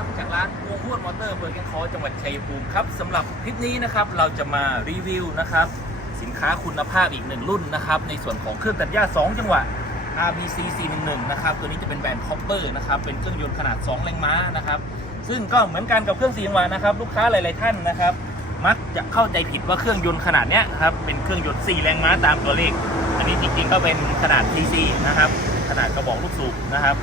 ครับจากร้านวงพูดมอเตอร์เบอร์แกนคอจังหวัดชัยภูมิครับสำหรับคลิปนี้นะครับเราจะมารีวิวนะครับสินค้าคุณภาพอีกหนึ่งรุ่นนะครับในส่วนของเครื่องตัดหญ้า 2 จังหวะ RBC 411นะครับตัวนี้จะเป็นแบรนด์คอปเปอร์นะครับเป็นเครื่องยนต์ขนาด 2 แรงม้านะครับซึ่งก็เหมือนกันกับเครื่อง4จังหวะนะครับลูกค้าหลาย ๆ ท่านนะครับมักจะเข้าใจผิดว่าเครื่องยนต์ขนาดเนี้ยครับเป็นเครื่องยนต์4แรงม้าตามตัวเลข อันนี้จริง ๆ ก็เป็นขนาด TC นะครับขนาดกระบอกลูกสูบนะครับ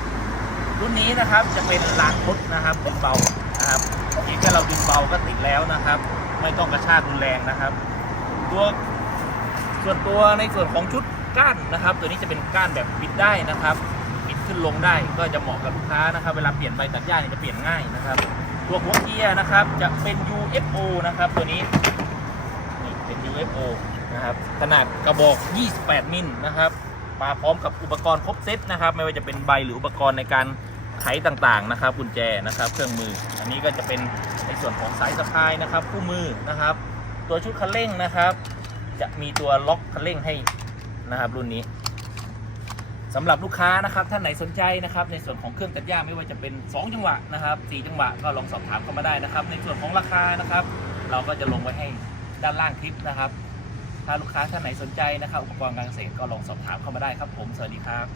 รุ่นนี้นะครับจะเป็นรางพุทนะครับเป็นเบานะครับเพียงแค่เราดึงเบาก็ติดแล้วนะครับ ไม่ต้องกระชากรุนแรงนะครับ ตัวส่วนตัวในส่วนของชุดก้านนะครับ ตัวนี้จะเป็นก้านแบบปิดได้นะครับปิดขึ้นลงได้ก็จะเหมาะกับลูกค้านะครับ เวลาเปลี่ยนใบตัดหญ้าเนี่ยจะเปลี่ยนง่ายนะครับ ตัวหัวเกียร์นะครับจะเป็น UFO นะครับ ตัวนี้นี่เป็น UFO นะครับขนาดกระบอก 28 มิลนะครับมาพร้อมกับอุปกรณ์ครบเซตนะครับ ไม่ว่าจะเป็นใบหรืออุปกรณ์ในการ ไขต่างๆนะครับกุญแจนะครับ เครื่องมือ อันนี้ก็จะเป็นในส่วนของสายสะพายนะครับคู่มือนะครับ ตัวชุดคันเร่งนะครับ จะมีตัวล็อกคันเร่งให้นะครับรุ่นนี้สำหรับลูกค้านะครับท่านไหนสนใจนะครับ ในส่วนของเครื่องตัดหญ้าไม่ว่าจะเป็น 2 จังหวะนะครับ4จังหวะก็ลองสอบถามเข้ามาได้นะครับ ในส่วนของราคานะครับ เราก็จะลงไว้ให้ด้านล่างคลิปนะครับถ้าลูกค้าท่านไหนสนใจนะครับ อุปกรณ์การเกษตรก็ลองสอบถามเข้ามาได้ครับผม สวัสดีครับ